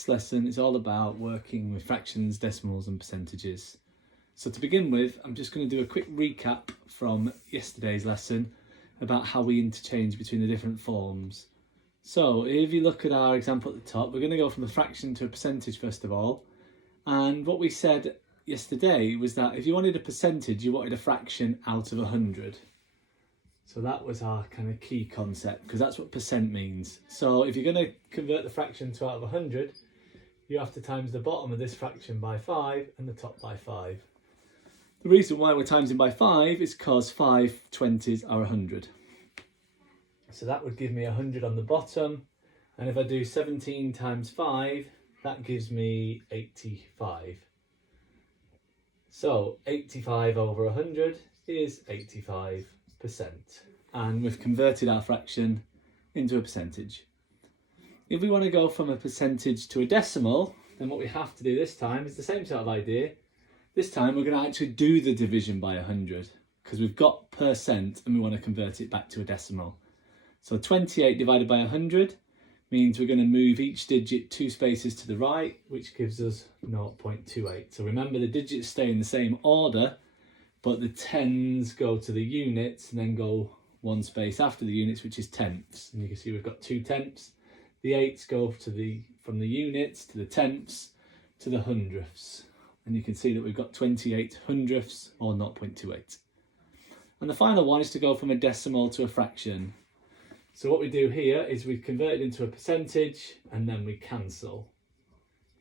This lesson is all about working with fractions, decimals and percentages. So to begin with, I'm just going to do a quick recap from yesterday's lesson about how we interchange between the different forms. So if you look at our example at the top, we're going to go from a fraction to a percentage first of all. And what we said yesterday was that if you wanted a percentage, you wanted a fraction out of 100. So that was our kind of key concept, because that's what percent means. So if you're going to convert the fraction to out of 100, you have to times the bottom of this fraction by 5 and the top by 5. The reason why we're timesing by 5 is because 5 20s are 100. So that would give me 100 on the bottom. And if I do 17 times 5, that gives me 85. So 85 over 100 is 85%. And we've converted our fraction into a percentage. If we want to go from a percentage to a decimal, then what we have to do this time is the same sort of idea. This time we're going to actually do the division by 100 because we've got percent and we want to convert it back to a decimal. So 28 divided by 100 means we're going to move each digit 2 spaces to the right, which gives us 0.28. So remember, the digits stay in the same order, but the tens go to the units and then go 1 space after the units, which is tenths. And you can see we've got 2 tenths. The eights go from the units to the tenths to the hundredths. And you can see that we've got 28 hundredths or 0.28. And the final one is to go from a decimal to a fraction. So what we do here is we convert it into a percentage and then we cancel,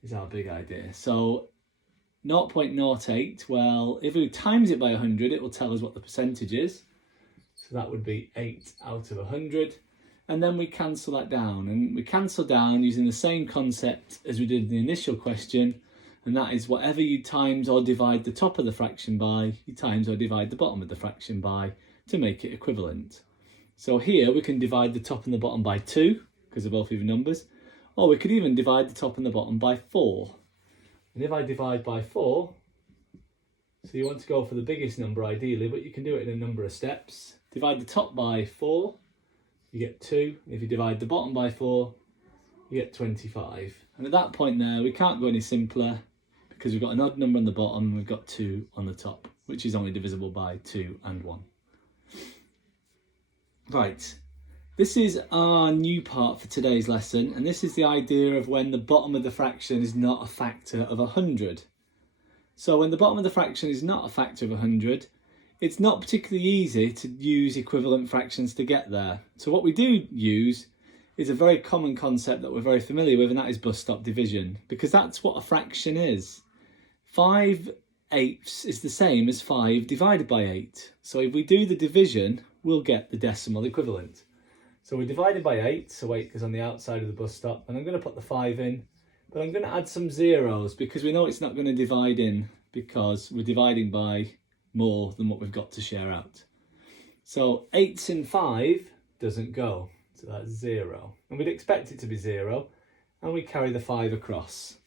is our big idea. So 0.08, well, if we times it by 100, it will tell us what the percentage is. So that would be 8 out of 100. And then we cancel that down. And we cancel down using the same concept as we did in the initial question. And that is whatever you times or divide the top of the fraction by, you times or divide the bottom of the fraction by to make it equivalent. So here we can divide the top and the bottom by 2, because they're both even numbers. Or we could even divide the top and the bottom by 4. And if I divide by 4, so you want to go for the biggest number ideally, but you can do it in a number of steps. Divide the top by 4, you get 2. If you divide the bottom by 4, you get 25. And at that point there, we can't go any simpler because we've got an odd number on the bottom and we've got 2 on the top, which is only divisible by 2 and 1. Right. This is our new part for today's lesson, and this is the idea of when the bottom of the fraction is not a factor of 100. So when the bottom of the fraction is not a factor of 100, it's not particularly easy to use equivalent fractions to get there. So what we do use is a very common concept that we're very familiar with, and that is bus stop division, because that's what a fraction is. 5/8 is the same as 5 divided by 8. So if we do the division, we'll get the decimal equivalent. So we're divided by 8, so 8 goes on the outside of the bus stop, and I'm going to put the 5 in, but I'm going to add some zeros because we know it's not going to divide in because we're dividing by more than what we've got to share out. So 8s in 5 doesn't go, so that's 0. And we'd expect it to be 0, and we carry the 5 across.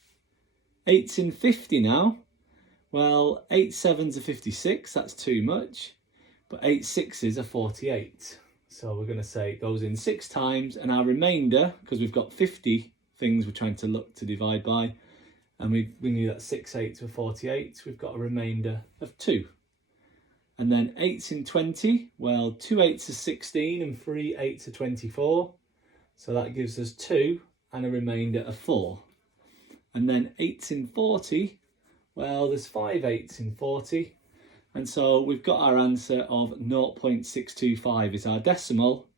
8s in 50 now, well, 8 7s are 56, that's too much, but 8 6s are 48. So we're going to say it goes in 6 times, and our remainder, because we've got 50 things we're trying to look to divide by, and we knew that 6 8s were 48, we've got a remainder of 2. And then 8s in 20, well, 2 8s are 16 and 3 8s are 24. So that gives us 2 and a remainder of 4. And then 8s in 40, well, there's 5 8s in 40. And so we've got our answer of 0.625 is our decimal.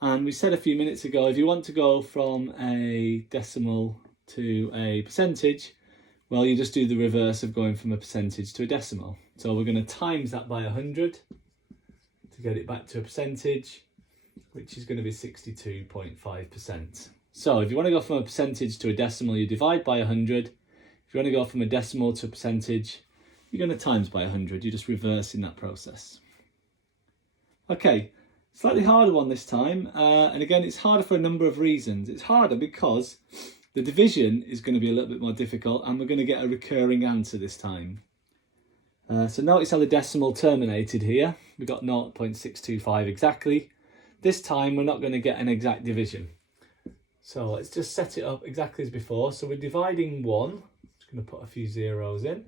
And we said a few minutes ago, if you want to go from a decimal to a percentage, well, you just do the reverse of going from a percentage to a decimal. So we're going to times that by 100 to get it back to a percentage, which is going to be 62.5%. So if you want to go from a percentage to a decimal, you divide by 100. If you want to go from a decimal to a percentage, you're going to times by 100. You're just reversing that process. Okay, slightly harder one this time. And again, it's harder for a number of reasons. It's harder because the division is going to be a little bit more difficult, and we're going to get a recurring answer this time. So notice how the decimal terminated here. We've got 0.625 exactly. This time we're not going to get an exact division. So let's just set it up exactly as before. So we're dividing 1. I'm just going to put a few zeros in.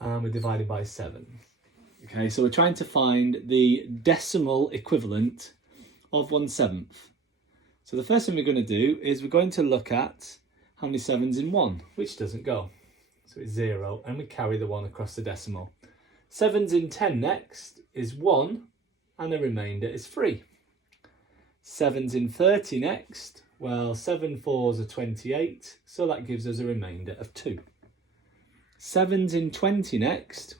And we're dividing by 7. Okay, so we're trying to find the decimal equivalent of 1/7. So the first thing we're going to do is we're going to look at how many 7s in 1, which doesn't go. So it's 0, and we carry the 1 across the decimal. 7s in 10 next is 1, and the remainder is 3. 7s in 30 next, well, 7 4s are 28, so that gives us a remainder of 2. 7s in 20 next,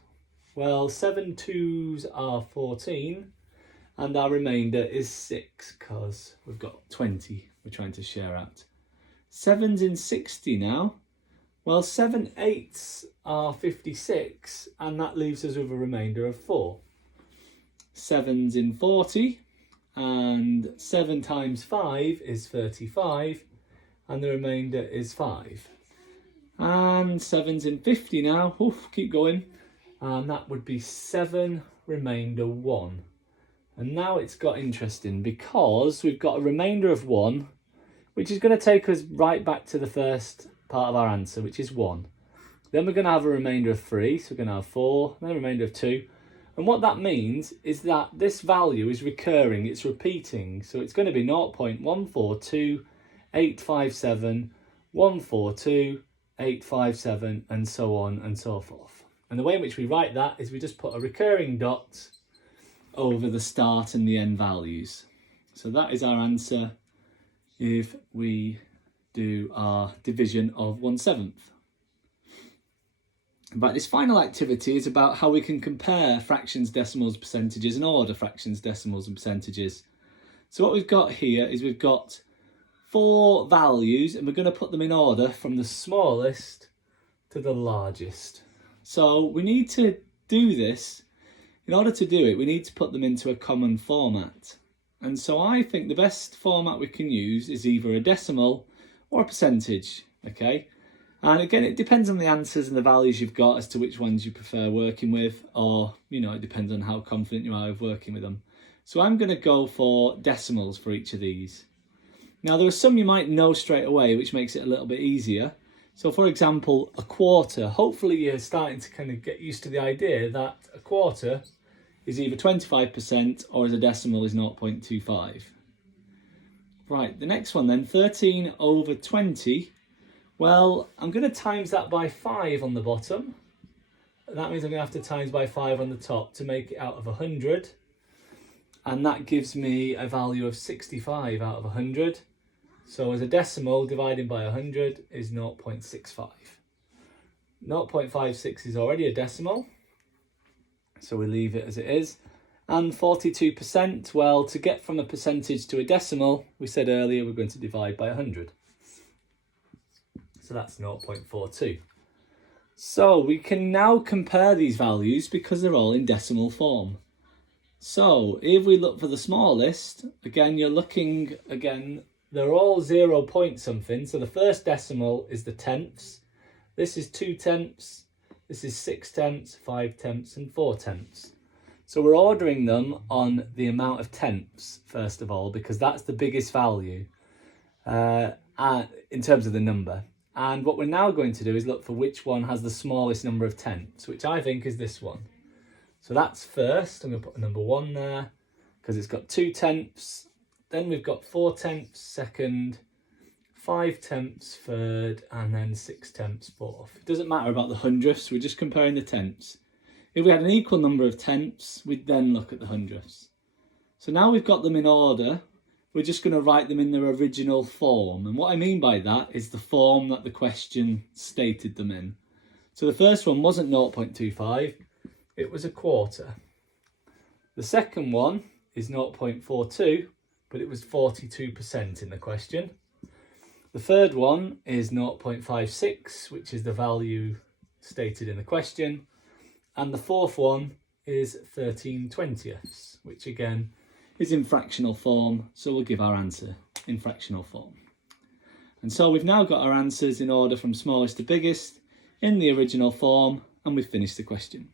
well, 7 2s are 14, and our remainder is 6, because we've got 20 we're trying to share out. 7s in 60 now, well, 7 8s are 56, and that leaves us with a remainder of 4. 7s in 40, and 7 times 5 is 35, and the remainder is 5. And 7's in 50 now, oof, keep going, and that would be 7, remainder 1. And now it's got interesting because we've got a remainder of 1, which is going to take us right back to the first part of our answer, which is 1. Then we're going to have a remainder of 3, so we're going to have 4, then a remainder of 2. And what that means is that this value is recurring, it's repeating. So it's going to be 0.142, 857, 142, 857, and so on and so forth. And the way in which we write that is we just put a recurring dot over the start and the end values. So that is our answer if we do our division of 1/7. But this final activity is about how we can compare fractions, decimals, percentages, and order fractions, decimals, and percentages. So what we've got here is we've got 4 values, and we're going to put them in order from the smallest to the largest. So we need to do this. In order to do it, we need to put them into a common format. And so I think the best format we can use is either a decimal or a percentage, okay? And again, it depends on the answers and the values you've got as to which ones you prefer working with, or, it depends on how confident you are of working with them. So I'm going to go for decimals for each of these. Now, there are some you might know straight away, which makes it a little bit easier. So, for example, a quarter. Hopefully you're starting to kind of get used to the idea that a quarter is either 25% or as a decimal is 0.25. Right, the next one then, 13 over 20. Well, I'm going to times that by 5 on the bottom. That means I'm going to have to times by 5 on the top to make it out of 100. And that gives me a value of 65 out of 100. So as a decimal, dividing by 100 is 0.65. 0.56 is already a decimal, so we leave it as it is. And 42%, well, to get from a percentage to a decimal, we said earlier we're going to divide by 100. So that's 0.42. So we can now compare these values because they're all in decimal form. So if we look for the smallest, again, you're looking, they're all 0 point something. So the first decimal is the tenths. This is 2 tenths. This is 6 tenths, 5 tenths, and 4 tenths. So we're ordering them on the amount of tenths, first of all, because that's the biggest value in terms of the number. And what we're now going to do is look for which one has the smallest number of tenths, which I think is this one. So that's first. I'm going to put a number 1 there because it's got 2 tenths. Then we've got 4 tenths second, 5 tenths third, and then 6 tenths fourth. It doesn't matter about the hundredths, we're just comparing the tenths. If we had an equal number of tenths, we'd then look at the hundredths. So now we've got them in order, we're just going to write them in their original form. And what I mean by that is the form that the question stated them in. So the first one wasn't 0.25, it was a quarter. The second one is 0.42, but it was 42% in the question. The third one is 0.56, which is the value stated in the question. And the fourth one is 13/20, which again is in fractional form, so we'll give our answer in fractional form. And so we've now got our answers in order from smallest to biggest in the original form, and we've finished the question.